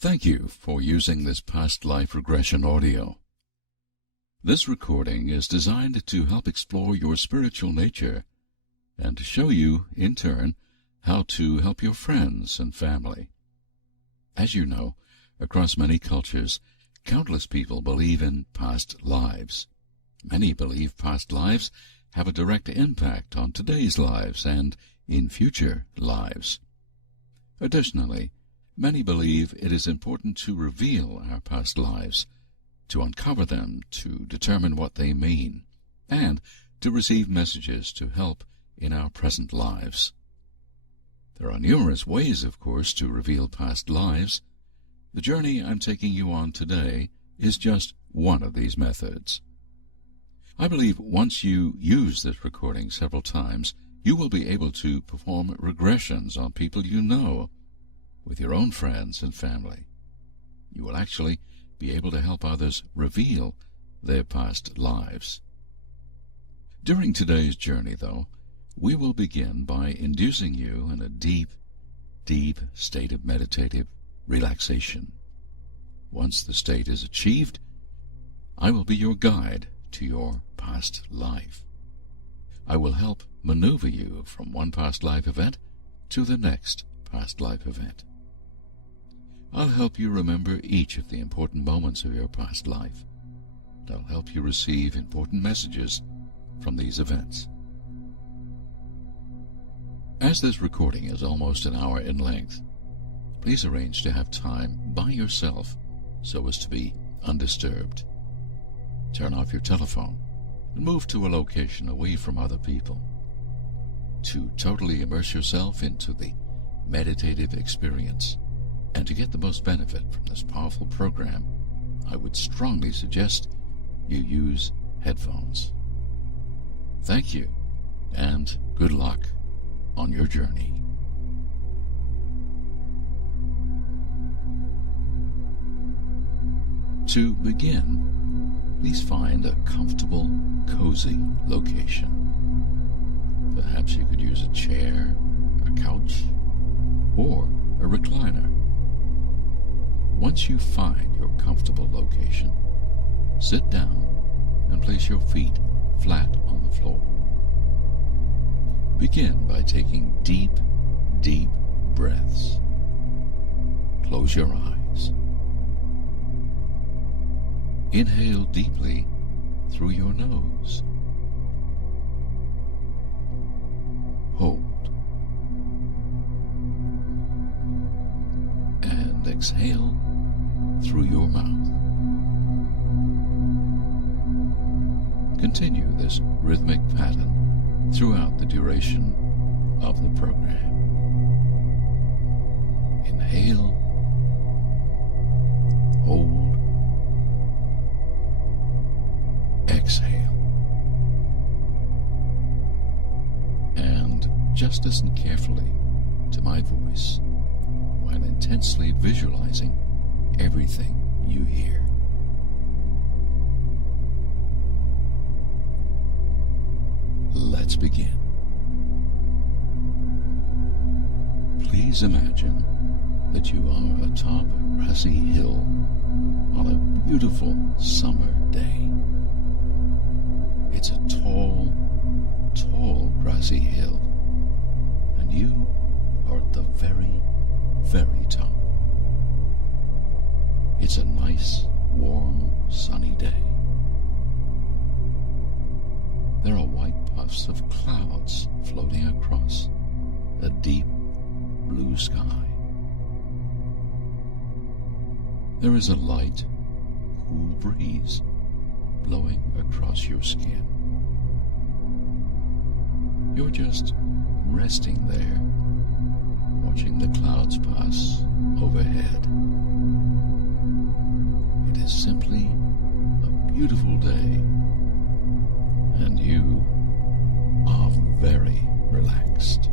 Thank you for using this Past Life Regression audio. This recording is designed to help explore your spiritual nature and to show you, in turn, how to help your friends and family. As you know, across many cultures, countless people believe in past lives. Many believe past lives have a direct impact on today's lives and in future lives. Additionally, many believe it is important to reveal our past lives, to uncover them, to determine what they mean, and to receive messages to help in our present lives. There are numerous ways, of course, to reveal past lives. The journey I'm taking you on today is just one of these methods. I believe once you use this recording several times, you will be able to perform regressions on people you know, with your own friends and family. You will actually be able to help others reveal their past lives. During today's journey, though, we will begin by inducing you in a deep, deep state of meditative relaxation. Once the state is achieved, I will be your guide to your past life. I will help maneuver you from one past life event to the next past life event. I'll help you remember each of the important moments of your past life. I'll help you receive important messages from these events. As this recording is almost an hour in length, please arrange to have time by yourself so as to be undisturbed. Turn off your telephone and move to a location away from other people. To totally immerse yourself into the meditative experience, and to get the most benefit from this powerful program, I would strongly suggest you use headphones. Thank you, and good luck on your journey. To begin, please find a comfortable, cozy location. Perhaps you could use a chair, a couch, or a recliner. Once you find your comfortable location, sit down and place your feet flat on the floor. Begin by taking deep, deep breaths. Close your eyes. Inhale deeply through your nose. Hold. And exhale through your mouth. Continue this rhythmic pattern throughout the duration of the program. Inhale, hold, exhale, and just listen carefully to my voice while intensely visualizing everything you hear. Let's begin. Please imagine that you are atop a grassy hill on a beautiful summer day. It's a tall, tall grassy hill, and you are at the very, very top. It's a nice, warm, sunny day. There are white puffs of clouds floating across a deep blue sky. There is a light, cool breeze blowing across your skin. You're just resting there, watching the clouds pass overhead. It is simply a beautiful day, and you are very relaxed.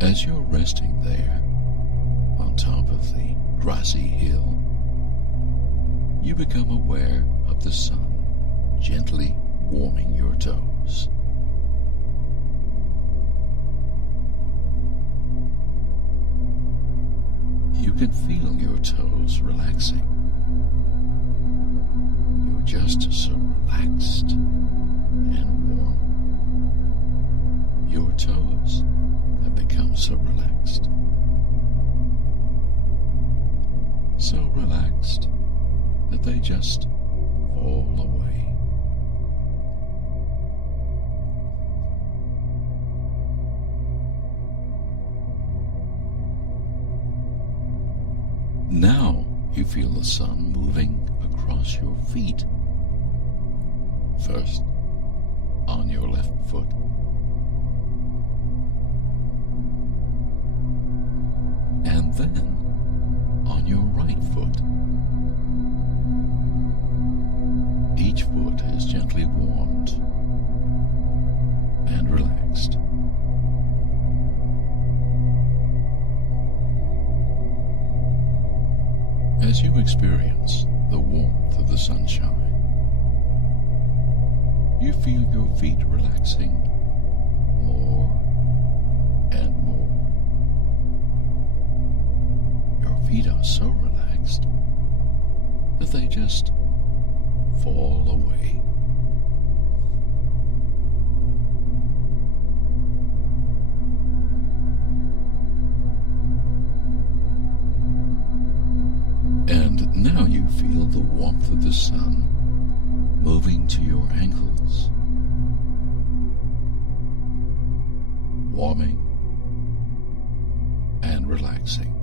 As you're resting there on top of the grassy hill, you become aware of the sun gently warming your toes. can feel your toes relaxing. You're just so relaxed and warm. Your toes have become so relaxed. So relaxed that they just fall away. Now you feel the sun moving across your feet. First, on your left foot. And then on your right foot. Each foot is gently warmed and relaxed. As you experience the warmth of the sunshine, you feel your feet relaxing more and more. Your feet are so relaxed that they just fall away. And now you feel the warmth of the sun moving to your ankles, warming and relaxing.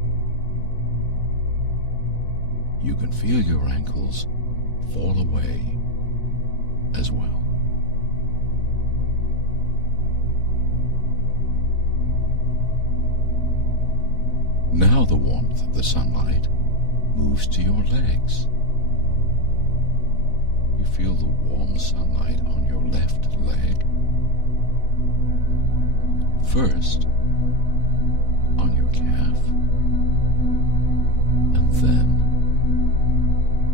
You can feel your ankles fall away as well. Now the warmth of the sunlight moves to your legs. You feel the warm sunlight on your left leg. First, on your calf, and then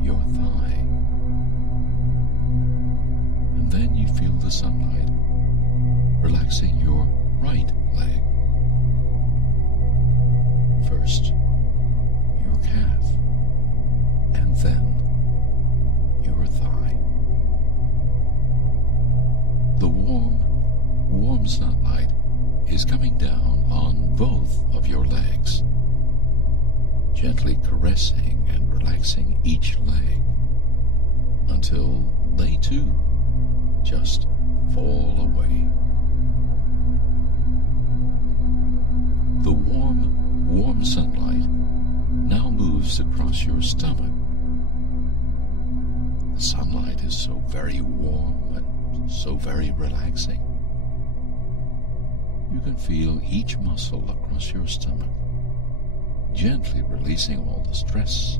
your thigh. And then you feel the sunlight relaxing your right leg. First, your calf, and then your thigh. The warm sunlight is coming down on both of your legs, gently caressing and relaxing each leg until they too just fall away. The warm sunlight now moves across your stomach. The sunlight is so very warm and so very relaxing. You can feel each muscle across your stomach gently releasing all the stress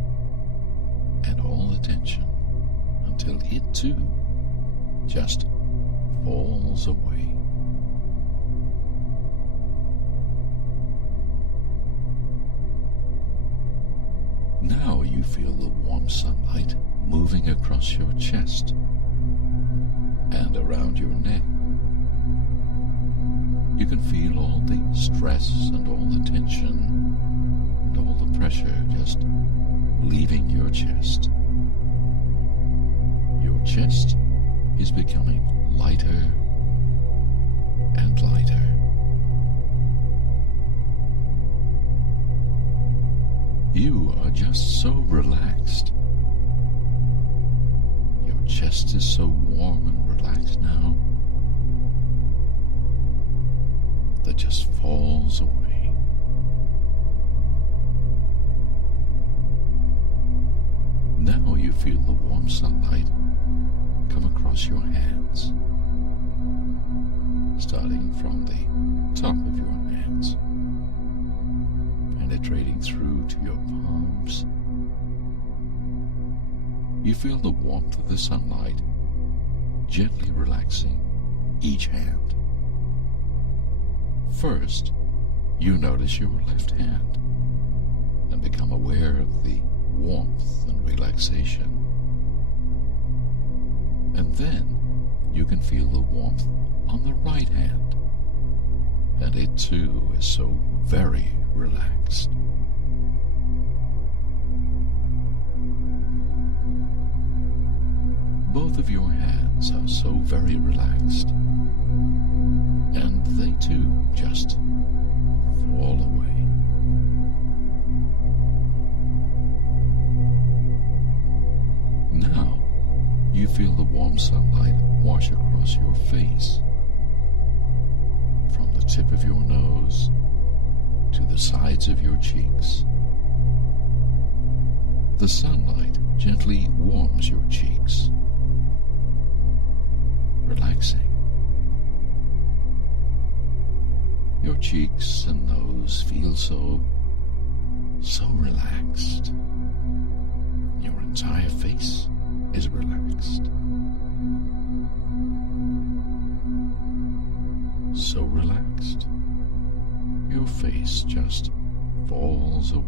and all the tension until it too just falls away. Now you feel the warm sunlight moving across your chest and around your neck. You can feel all the stress and all the tension and all the pressure just leaving your chest. Your chest is becoming lighter and lighter. You are just so relaxed. Your chest is so warm and relaxed now that just falls away. Now you feel the warm sunlight come across your hands, starting from the top of your hands, penetrating through to your palms. You feel the warmth of the sunlight gently relaxing each hand. First, you notice your left hand and become aware of the warmth and relaxation. And then you can feel the warmth on the right hand, and it too is so very relaxed. Both of your hands are so very relaxed, and they too just fall away. Now you feel the warm sunlight wash across your face, from the tip of your nose to the sides of your cheeks. The sunlight gently warms your cheeks, relaxing. Your cheeks and nose feel so relaxed. Your entire face is relaxed. So relaxed, your face just falls away.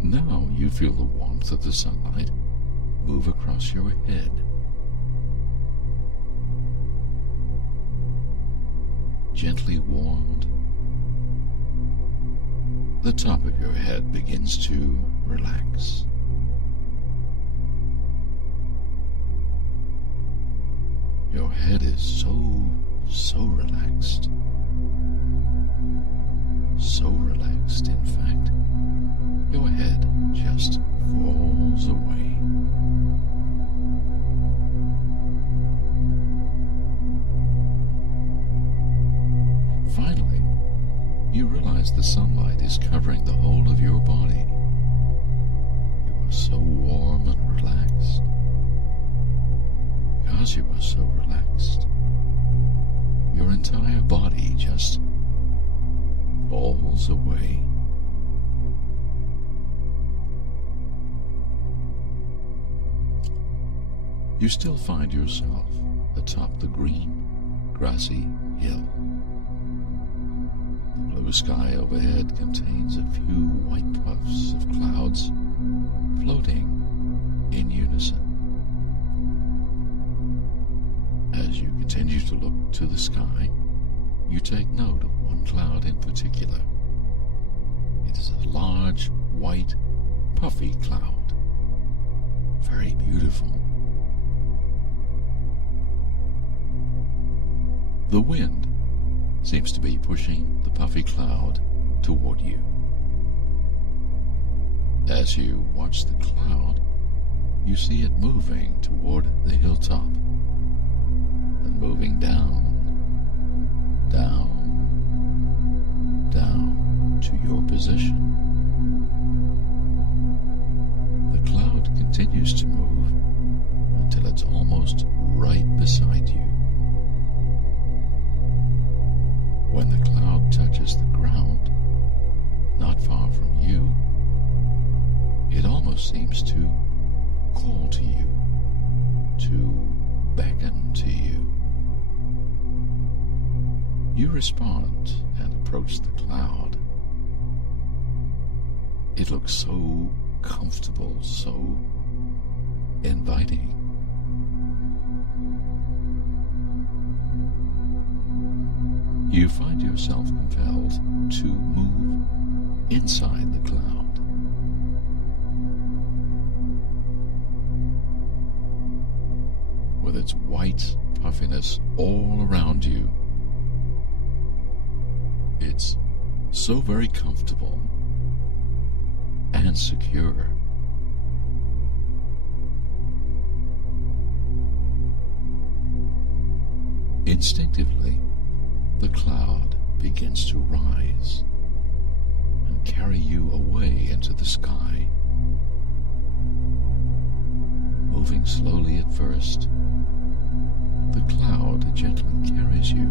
Now you feel the warmth of the sunlight move across your head. Gently warmed, the top of your head begins to relax. Your head is so relaxed. So relaxed, in fact, your head just falls away. Finally, you realize the sunlight is covering the whole of your body. You are so warm and relaxed. Because you are so relaxed, your entire body just falls away. You still find yourself atop the green, grassy hill. The blue sky overhead contains a few white puffs of clouds floating in unison. As you continue to look to the sky, you take note of one cloud in particular. It is a large, white, puffy cloud. Very beautiful. The wind seems to be pushing the puffy cloud toward you. As you watch the cloud, you see it moving toward the hilltop and moving down to your position. The cloud continues to move until it's almost right beside you. When the cloud touches the ground, not far from you, it almost seems to call to you, to beckon to you. You respond and approach the cloud. It looks so comfortable, so inviting. You find yourself compelled to move inside the cloud. With its white puffiness all around you, it's so very comfortable and secure. Instinctively, the cloud begins to rise and carry you away into the sky. Moving slowly at first, the cloud gently carries you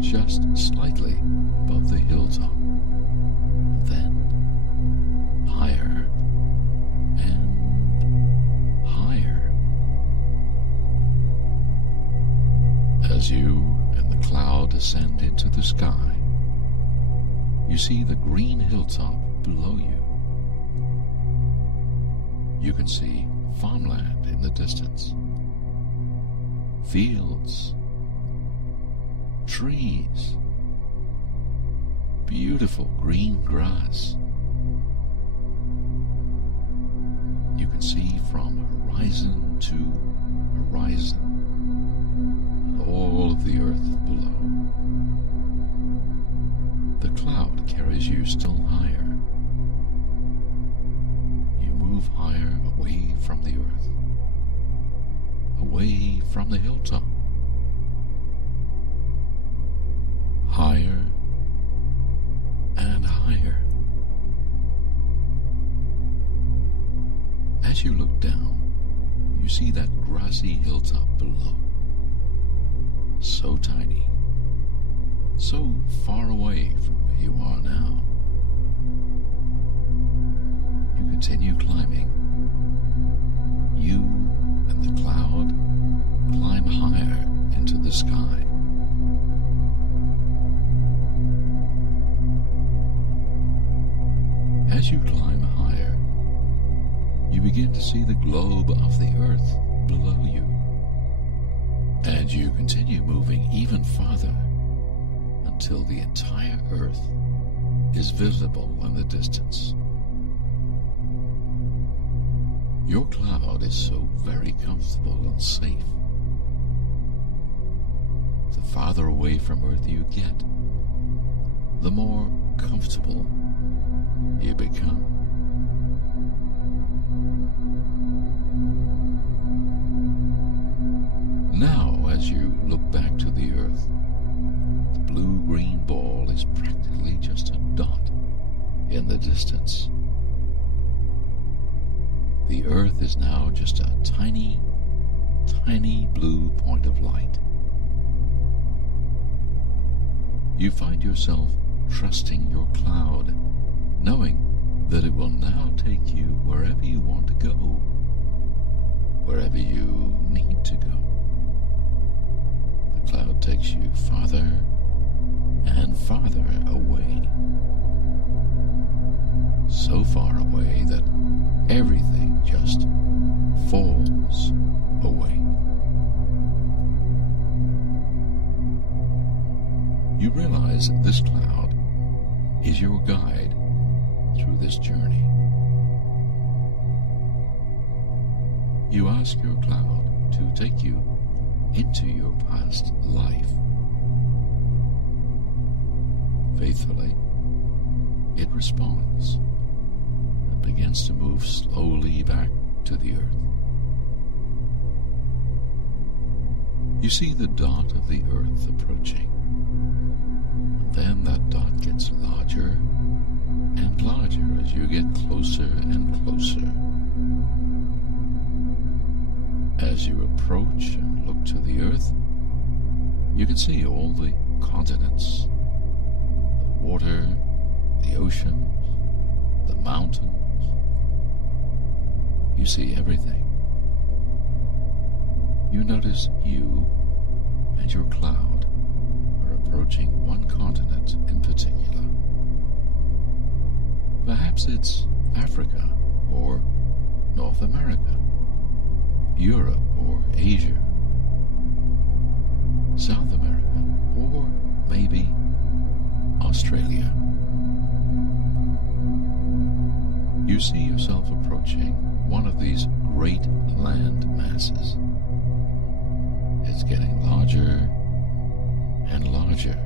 just slightly above the hilltop, and then higher and higher. As you and the cloud ascend into the sky, you see the green hilltop below you. You can see farmland in the distance, fields, trees, beautiful green grass. see from horizon to horizon, and all of the earth below. The cloud carries you still higher. You move higher away from the earth, away from the hilltop, higher and higher. As you look down, you see that grassy hilltop below. So tiny, so far away from where you are now. You continue climbing. You and the cloud climb higher into the sky. As you climb higher, you begin to see the globe of the earth below you. And you continue moving even farther until the entire earth is visible in the distance. Your cloud is so very comfortable and safe. The farther away from earth you get, the more comfortable you become. Now, as you look back to the earth, the blue-green ball is practically just a dot in the distance. The earth is now just a tiny, tiny blue point of light. You find yourself trusting your cloud, knowing that it will now take you wherever you want to go, wherever you need to go. The cloud takes you farther and farther away, so far away that everything just falls away. You realize this cloud is your guide through this journey. You ask your cloud to take you into your past life. Faithfully, it responds and begins to move slowly back to the earth. You see the dot of the earth approaching, and then that dot gets larger and larger as you get closer and closer. As you approach and look to the earth, you can see all the continents, the water, the oceans, the mountains. You see everything. You notice you and your cloud are approaching one continent in particular. Perhaps it's Africa or North America, Europe or Asia, South America, or maybe Australia. You see yourself approaching one of these great land masses. It's getting larger and larger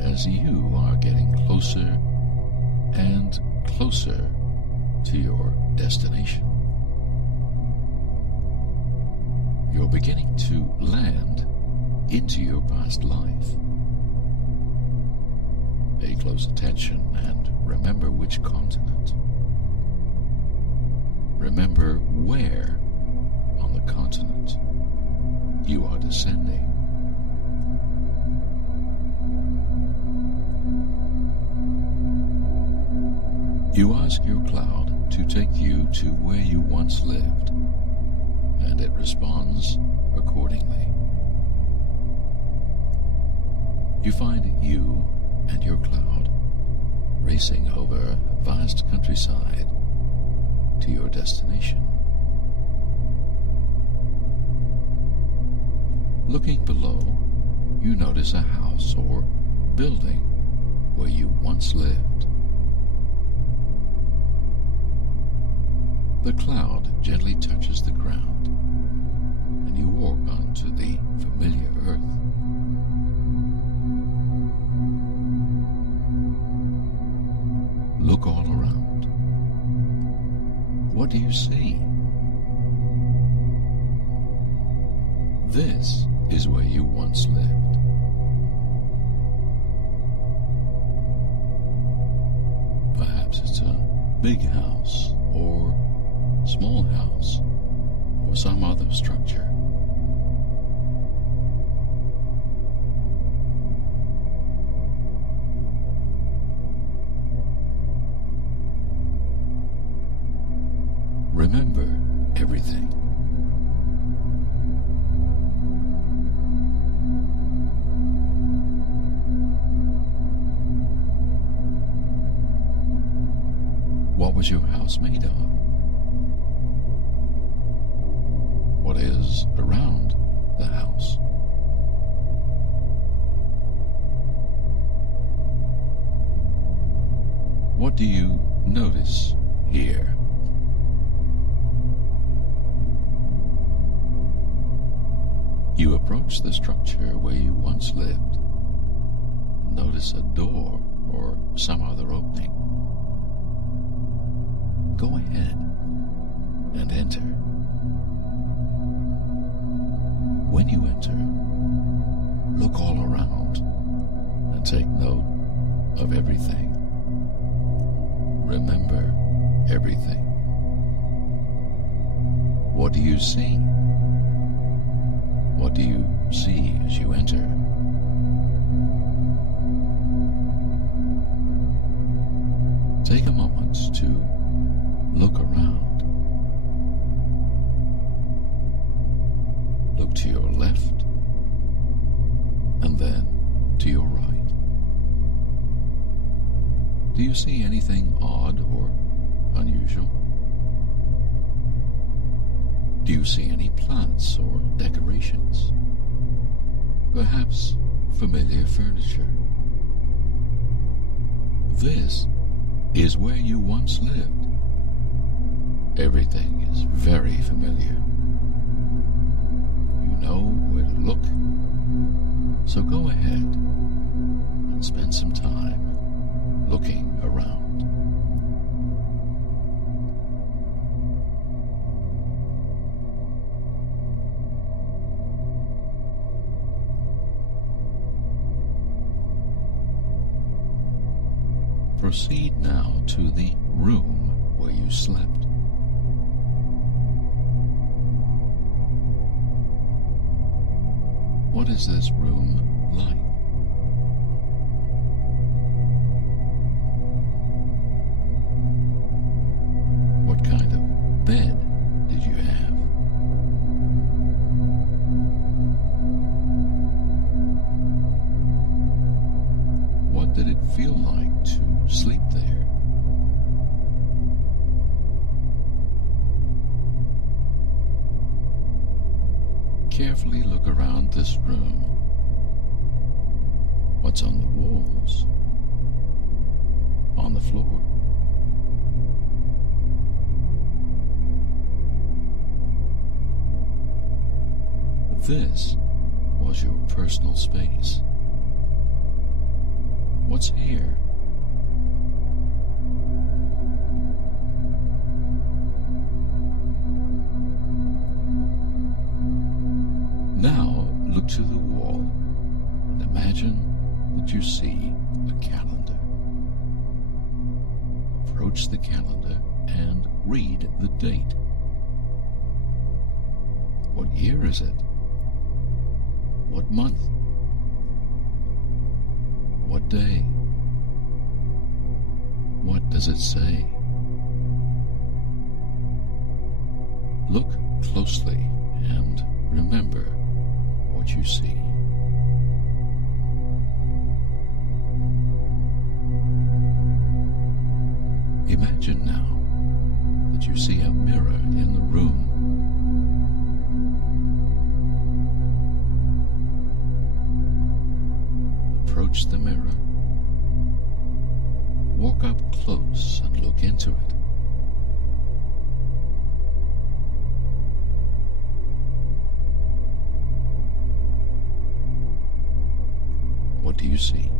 as you are getting closer and closer to your destination. You're beginning to land into your past life. Pay close attention and remember which continent. Remember where on the continent you are descending. You ask your cloud to take you to where you once lived, and it responds accordingly. You find you and your cloud racing over a vast countryside to your destination. Looking below, you notice a house or building where you once lived. The cloud gently touches the ground, and you walk onto the familiar earth. Look all around. What do you see? This is where you once lived. Perhaps it's a big house, or small house, or some other structure. Remember everything. What was your house made of? What is around the house? What do you notice here? You approach the structure where you once lived. Notice a door or some other opening. Go ahead and enter. When you enter, look all around and take note of everything. Remember everything. What do you see? What do you see as you enter? Take a moment to look around. Look to your left and then to your right. Do you see anything odd or unusual? Do you see any plants or decorations? Perhaps familiar furniture? This is where you once lived. Everything is very familiar. You know where to look, so go ahead and spend some time looking around. Proceed now to the room where you slept. What is this room like? What kind of bed did you have? What did it feel like to sleep there? Carefully look around this room. What's on the walls? On the floor? This was your personal space. What's here? Now look to the wall and imagine that you see a calendar. Approach the calendar and read the date. What year is it? What month? What day? What does it say? Look closely and remember what you see. Imagine now that you see a mirror in the room. Approach the mirror. Walk up close and look into it. do you see?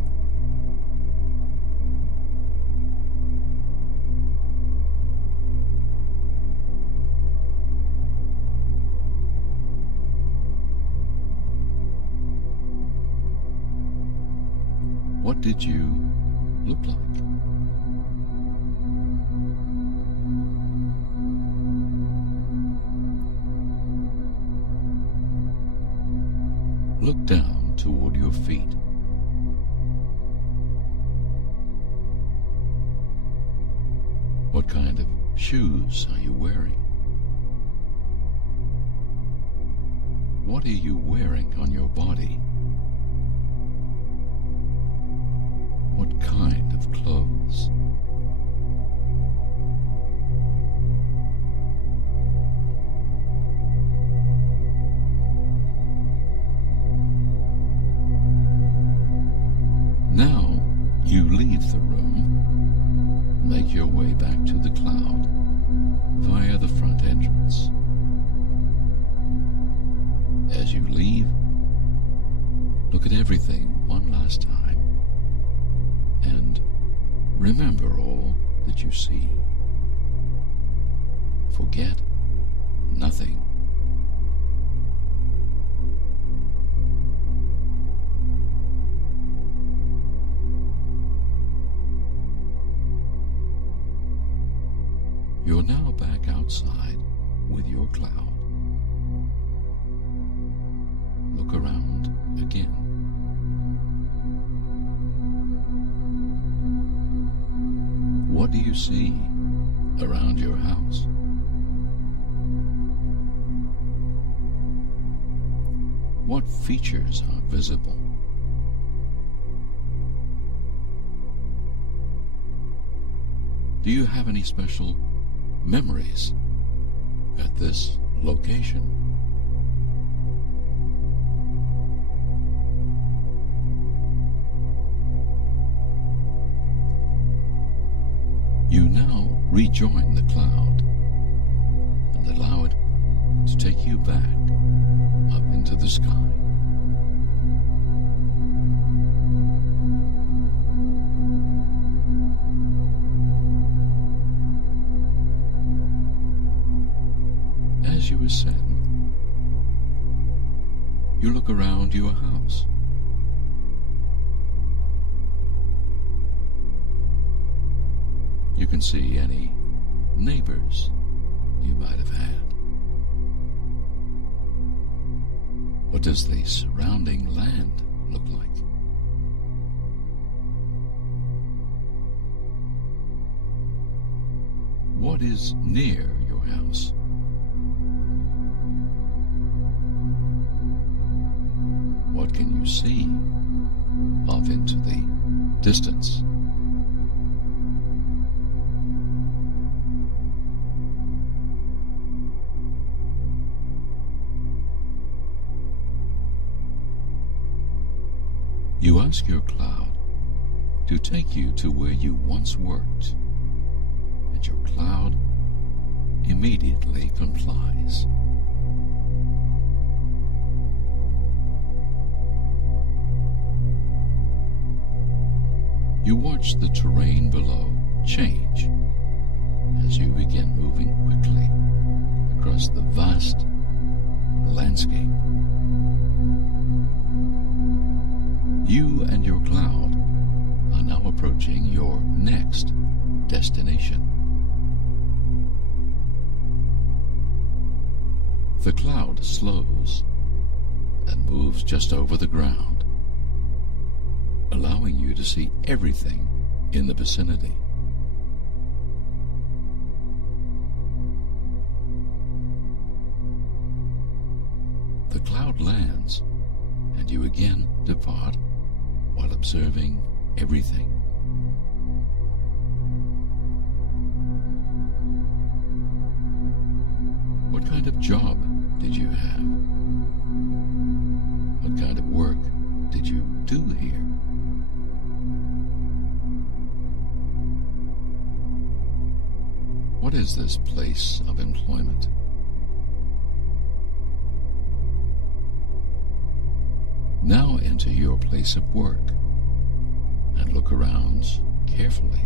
What did you look like? Look down toward your feet. What kind of shoes are you wearing? What are you wearing on your body? What kind of clothes? Now you leave the room, make your way back to the cloud via the front entrance. As you leave, look at everything one last time and remember all that you see. Forget nothing. You're now back outside with your cloud. Look around again. What do you see around your house? What features are visible? Do you have any special memories at this location? You now rejoin the cloud and allow it to take you back up into the sky. As you ascend, you look around your house. You can see any neighbors you might have had. What does the surrounding land look like? What is near your house? What can you see off into the distance? You ask your cloud to take you to where you once worked, and your cloud immediately complies. You watch the terrain below change as you begin moving quickly across the vast landscape. You and your cloud are now approaching your next destination. The cloud slows and moves just over the ground, allowing you to see everything in the vicinity. The cloud lands, and you again depart while observing everything. What kind of job did you have? What kind of work did you do here? What is this place of employment? Now enter your place of work and look around carefully.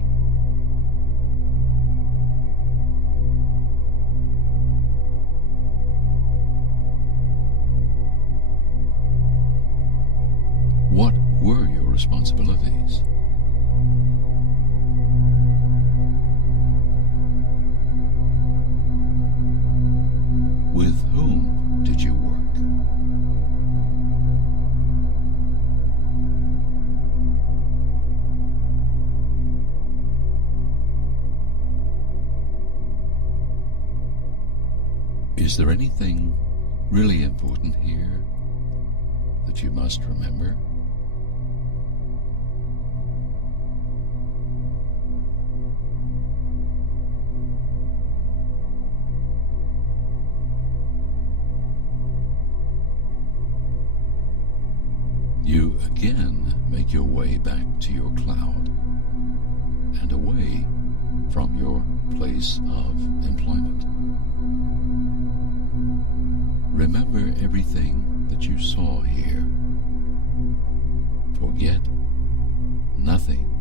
What were your responsibilities? With whom did you work? Is there anything really important here that you must remember? You again make your way back to your cloud and away from your place of employment. Remember everything that you saw here. Forget nothing.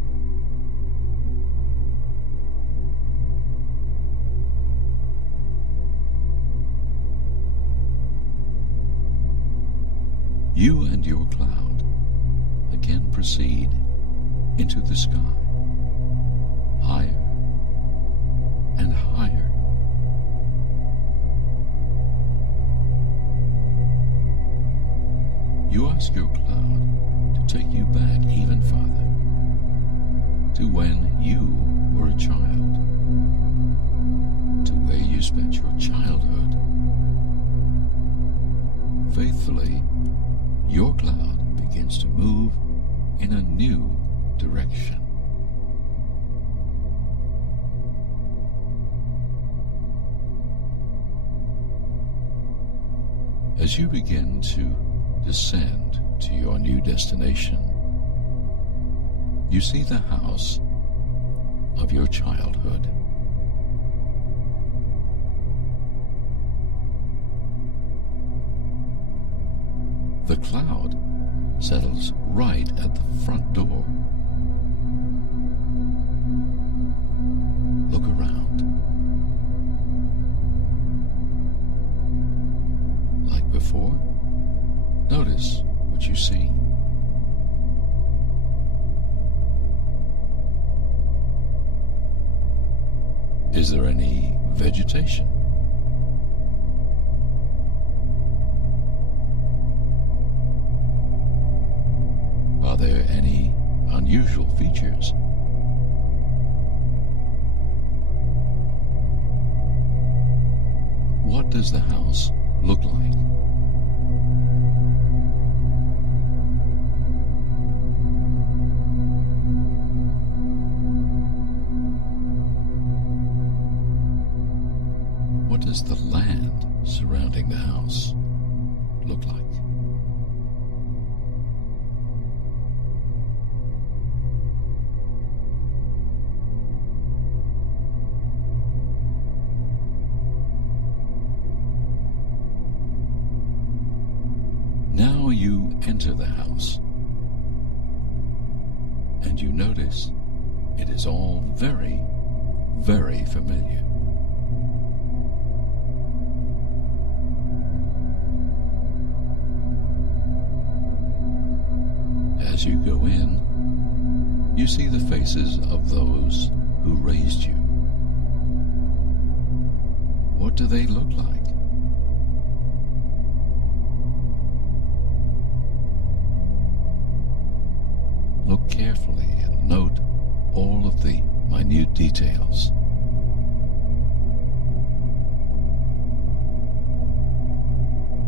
You and your cloud again proceed into the sky, higher and higher. You ask your cloud to take you back even farther, to when you were a child, to where you spent your childhood. Faithfully, your cloud begins to move in a new direction. As you begin to descend to your new destination, you see the house of your childhood. The cloud settles right at the front door. Look around. Like before, notice what you see. Is there any vegetation? Are there any unusual features? What does the house look like? What does the land surrounding the house look like? Now you enter the house, and you notice it is all very, very familiar. As you go in, you see the faces of those who raised you. What do they look like? Look carefully and note all of the minute details.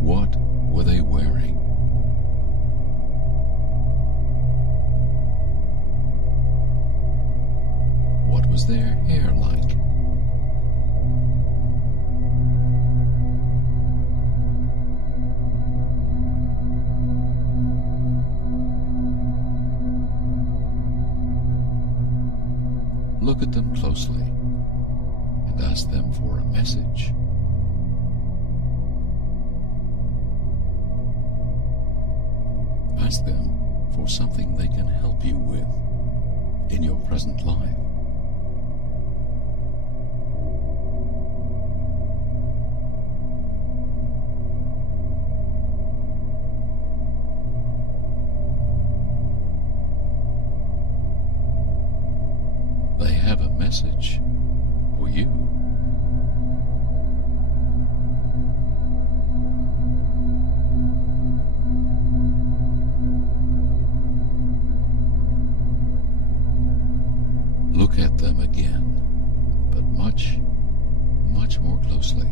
What were they wearing? What was their hair like? Look at them closely and ask them for a message. Ask them for something they can help you with. in your present life. They have a message for you. Look at them again, but much, much more closely.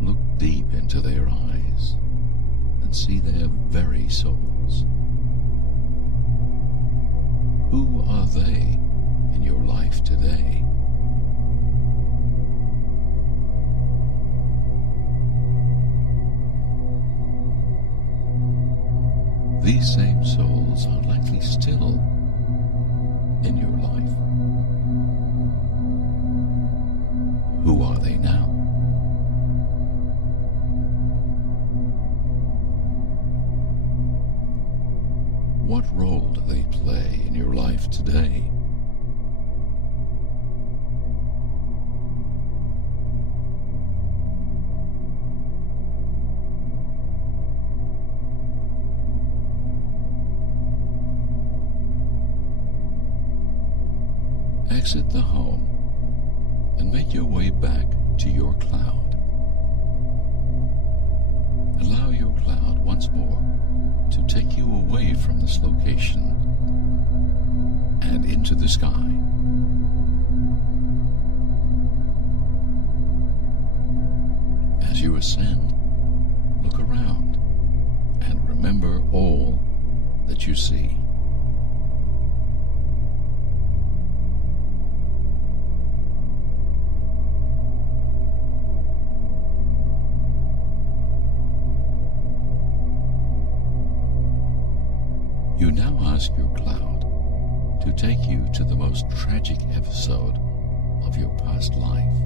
Look deep into their eyes and see their very souls. Who are they in your life today? These same souls are likely still in your life. Who are they now? What role do they play in your life today? Exit the home and make your way back to your cloud. Allow your cloud once more to take you away from this location and into the sky. As you ascend, look around and remember all that you see. You now ask your cloud to take you to the most tragic episode of your past life,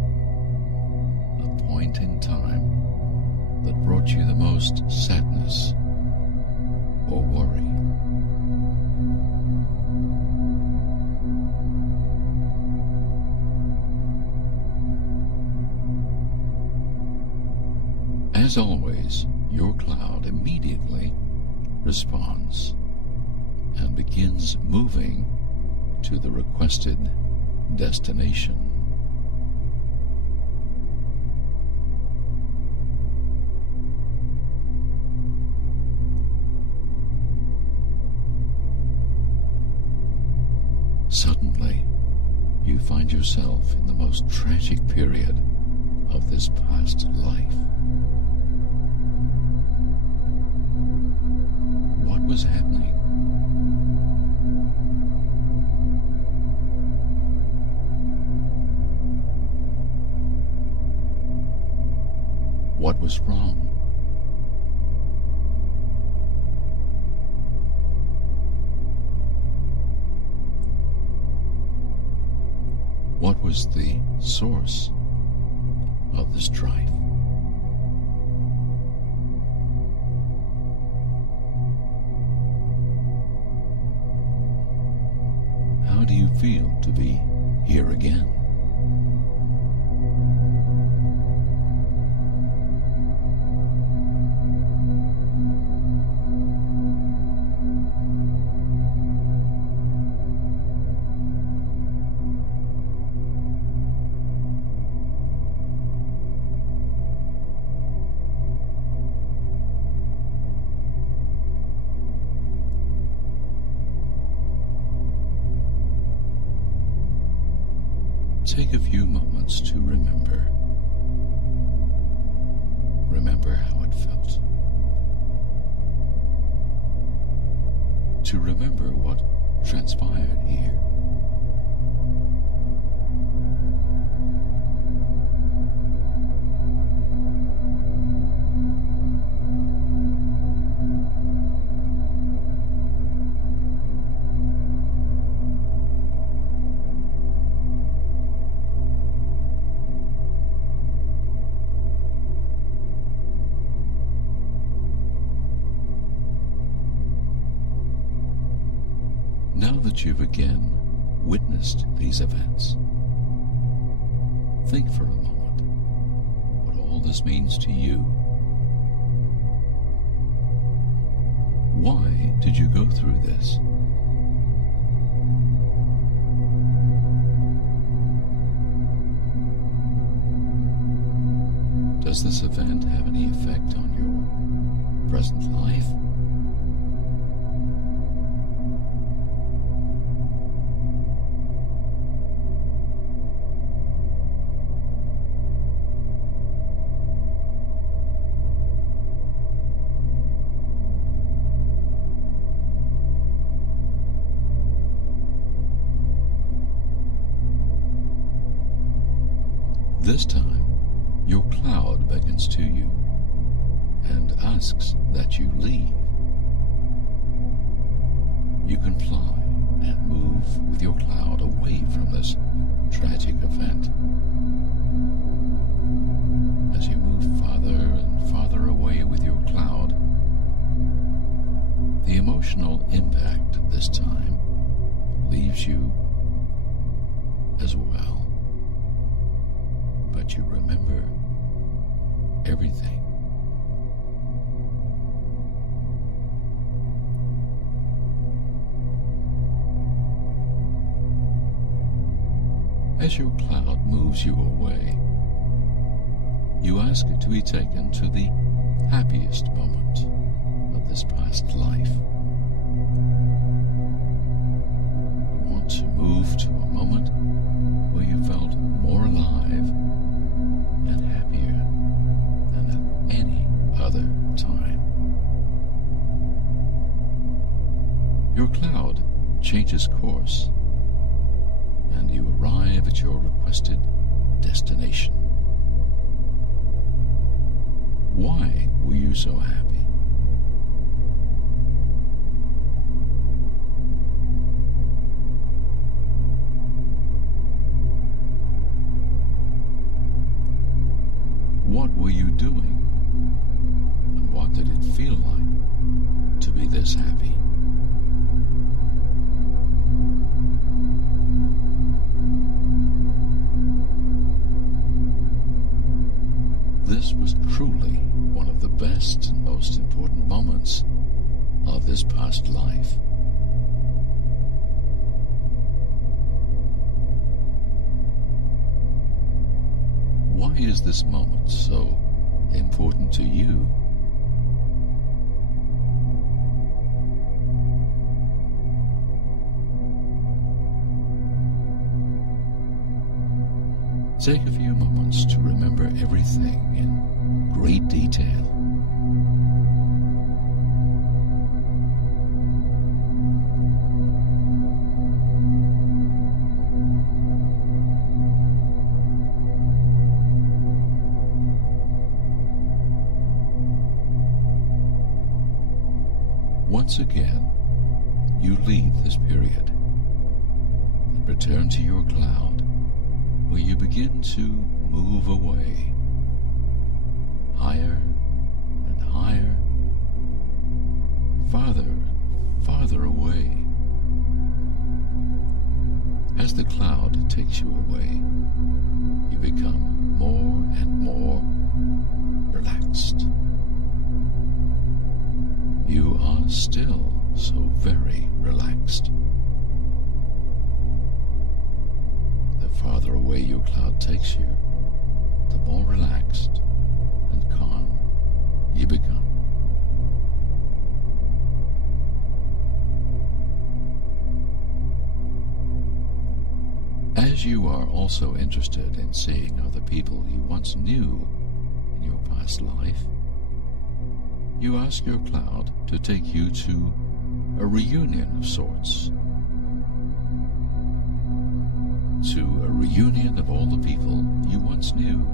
a point in time that brought you the most sadness or worry. As always, your cloud immediately responds and begins moving to the requested destination. Suddenly, you find yourself in the most tragic period of this past life. What was happening? What was wrong? What was the source of the strife? How do you feel to be here again? Take a few moments to remember. Remember how it felt. To remember what transpired here. that you've again witnessed these events, think for a moment what all this means to you. Why did you go through this? Does this event have any effect on your present life? This time, your cloud beckons to you and asks that you leave. You can fly and move with your cloud away from this tragic event. As you move farther and farther away with your cloud, the emotional impact this time leaves you as well. But you remember everything. As your cloud moves you away, you ask it to be taken to the happiest moment of this past life. You want to move to a moment where you felt more alive and happier than at any other time. Your cloud changes course, and you arrive at your requested destination. Why were you so happy? What were you doing? And what did it feel like to be this happy? This was truly one of the best and most important moments of this past life. Why is this moment so important to you? Take a few moments to remember everything in great detail. Once again, you leave this period and return to your cloud, where you begin to move away, higher and higher, farther and farther away. As the cloud takes you away, you become more and more relaxed. You are still so very relaxed. The farther away your cloud takes you, the more relaxed and calm you become. As you are also interested in seeing other people you once knew in your past life, you ask your cloud to take you to a reunion of sorts. To a reunion of all the people you once knew,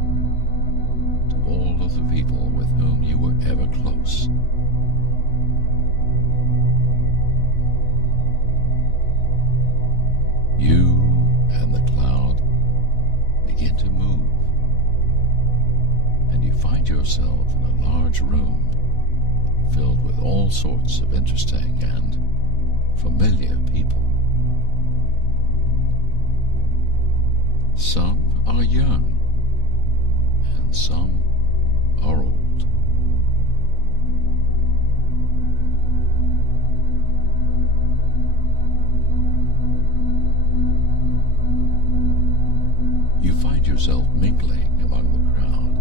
to all of the people with whom you were ever close. You and the cloud begin to move, and you find yourself in a large room filled with all sorts of interesting and familiar people. Some are young, and some are old. You find yourself mingling among the crowd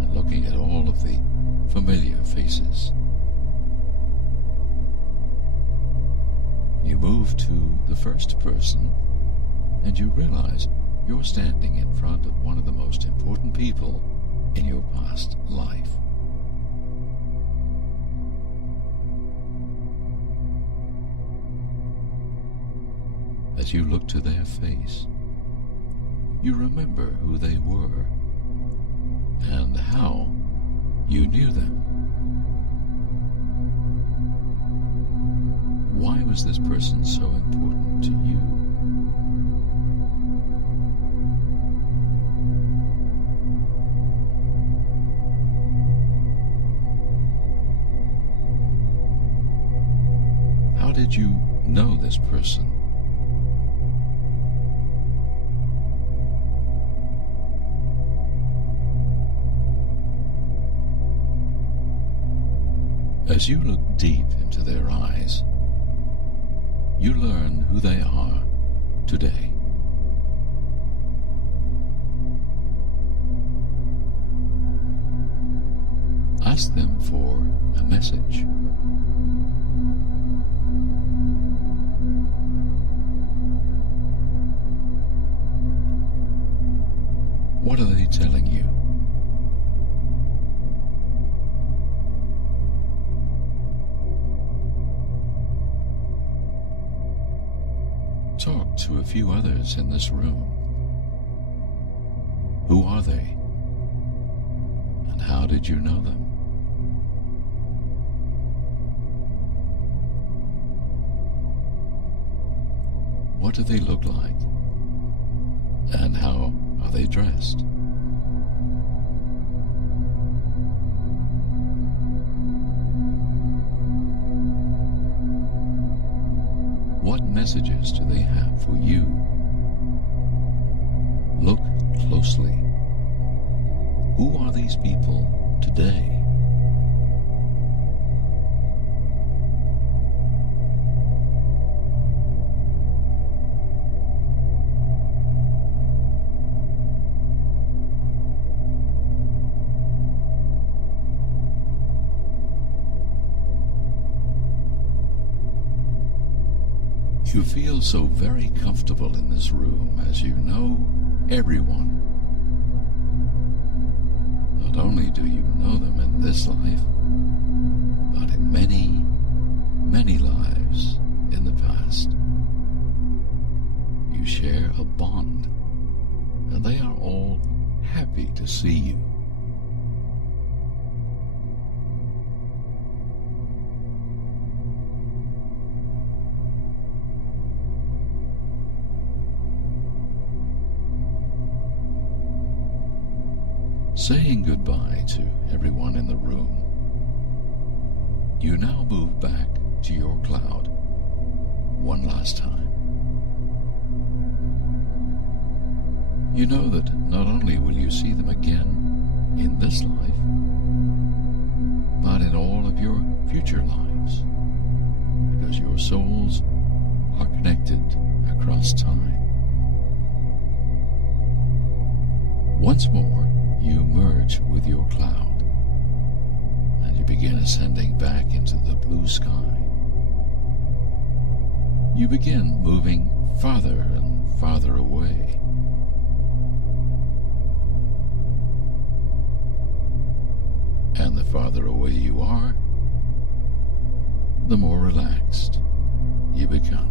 and looking at all of the familiar faces. You move to the first person and you realize you're standing in front of one of the most important people in your past life. As you look to their face, you remember who they were and how you knew them. Why was this person so important to you? How did you know this person? As you look deep into their eyes, you learn who they are today. Ask them for a message. What are they telling you? Talk to a few others in this room. Who are they? And how did you know them? What do they look like? And how are they dressed? What messages do they have for you? Look closely. Who are these people today? You feel so very comfortable in this room as you know everyone. Not only do you know them in this life, but in many, many lives in the past. You share a bond, and they are all happy to see you. Saying goodbye to everyone in the room, you now move back to your cloud one last time. You know that not only will you see them again in this life, but in all of your future lives, because your souls are connected across time. Once more, you merge with your cloud, and you begin ascending back into the blue sky. You begin moving farther and farther away. And the farther away you are, the more relaxed you become.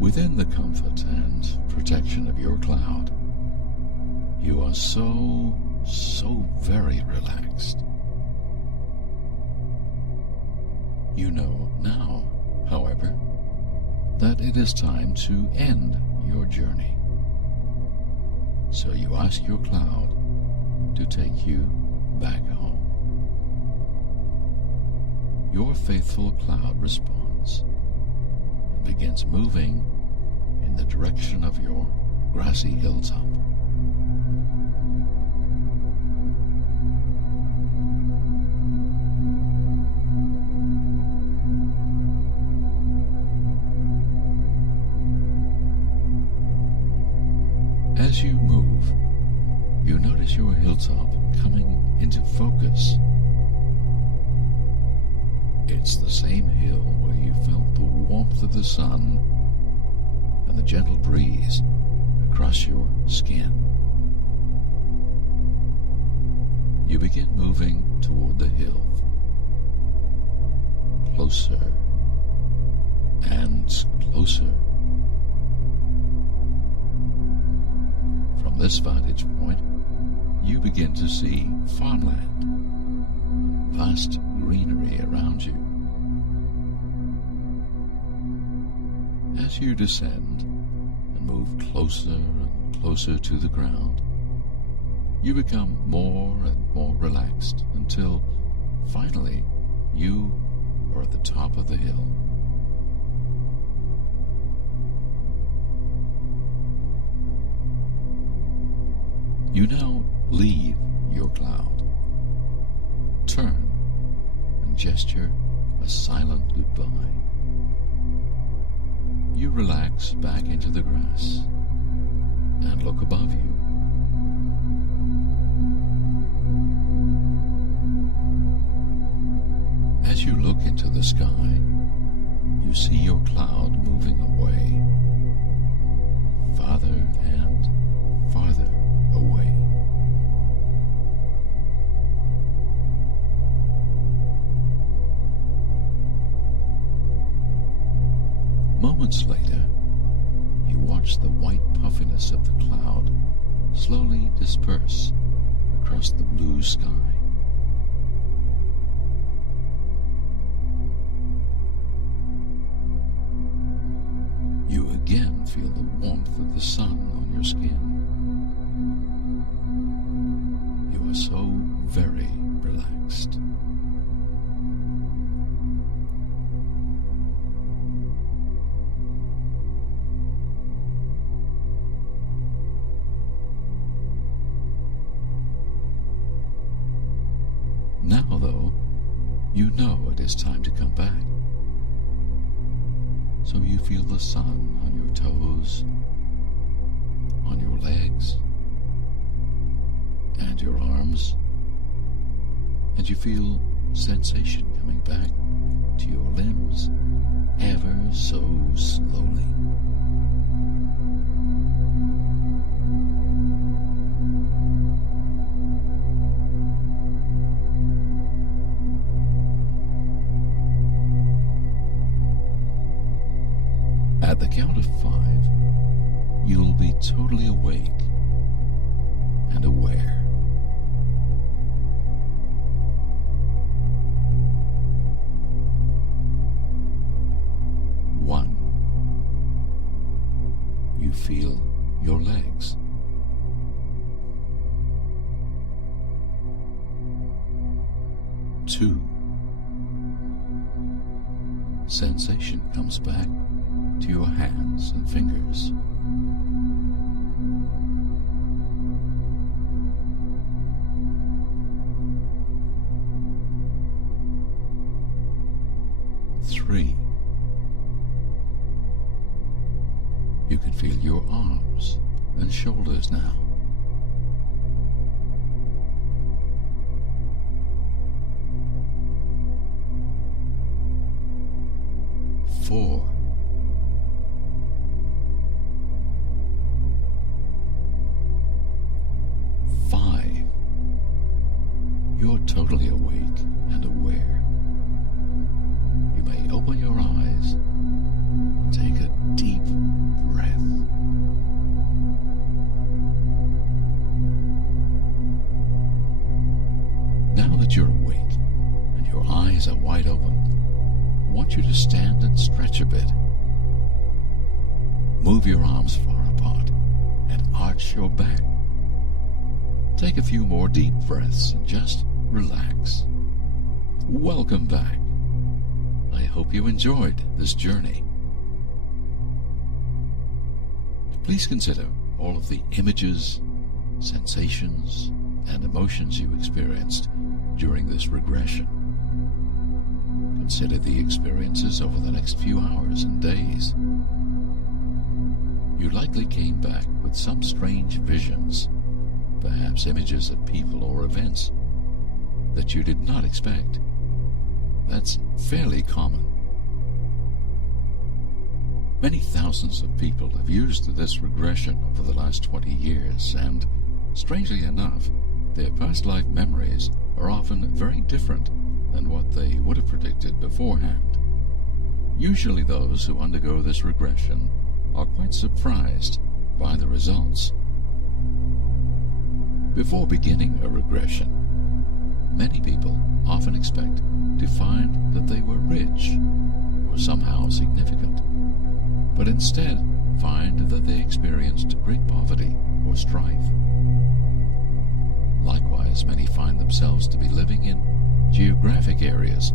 Within the comfort and protection of your cloud, you are so very relaxed. You know now, however, that it is time to end your journey. So you ask your cloud to take you back home. your faithful cloud responds and begins moving in the direction of your grassy hilltop. As you move, you notice your hilltop coming into focus. It's the same hill where you felt the warmth of the sun and the gentle breeze across your skin. You begin moving toward the hill, closer and closer. From this vantage point, you begin to see farmland and vast greenery around you. As you descend and move closer and closer to the ground, you become more and more relaxed until finally you are at the top of the hill. You now leave your cloud, turn and gesture a silent goodbye. You relax back into the grass and look above you. As you look into the sky, you see your cloud moving away, farther and farther away. Moments later, you watch the white puffiness of the cloud slowly disperse across the blue sky. You again feel the warmth of the sun on your skin. You are so very relaxed. Now, though, you know it is time to come back. So you feel the sun on your toes, on your legs, and your arms, and you feel sensation coming back to your limbs ever so slowly. At the count of 5, you'll be totally awake and aware. 1. You feel your legs. 2. Sensation comes back to your hands and fingers. 3. You can feel your arms and shoulders now. 4. 5. You're totally awake and aware. You may open your eyes and take a deep breath. Now that you're awake and your eyes are wide open, I want you to stand and stretch a bit. Move your arms far apart and arch your back. Take a few more deep breaths and just relax. Welcome back I hope you enjoyed this journey. Please consider all of the images, sensations, and emotions you experienced during this regression. Consider the experiences over the next few hours and days. You likely came back with some strange visions, perhaps images of people or events that you did not expect. That's fairly common. Many thousands of people have used this regression over the last 20 years, and strangely enough, their past life memories are often very different than what they would have predicted beforehand. Usually those who undergo this regression are quite surprised by the results. Before beginning a regression, many people often expect to find that they were rich or somehow significant, but instead find that they experienced great poverty or strife. Likewise, many find themselves to be living in geographic areas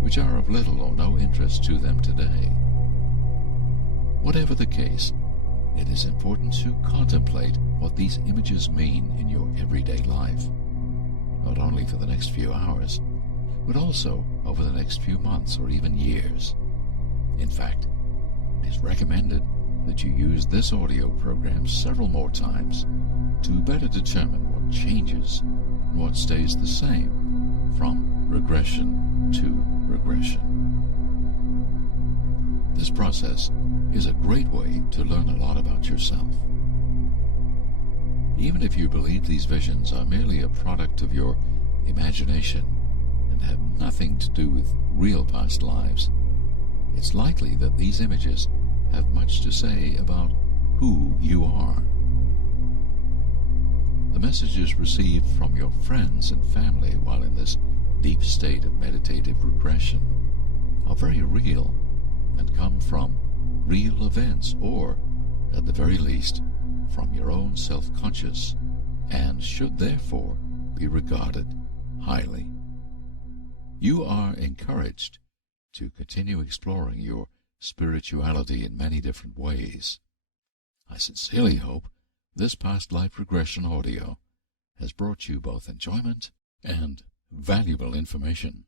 which are of little or no interest to them today. Whatever the case, it is important to contemplate what these images mean in your everyday life, not only for the next few hours, but also over the next few months or even years. In fact, it is recommended that you use this audio program several more times to better determine what changes and what stays the same from regression to regression. This process is a great way to learn a lot about yourself. Even if you believe these visions are merely a product of your imagination and have nothing to do with real past lives, it's likely that these images have much to say about who you are. The messages received from your friends and family while in this deep state of meditative regression are very real and come from real events, or, at the very least, from your own self-conscious, and should therefore be regarded highly. You are encouraged to continue exploring your spirituality in many different ways. I sincerely hope this past life regression audio has brought you both enjoyment and valuable information.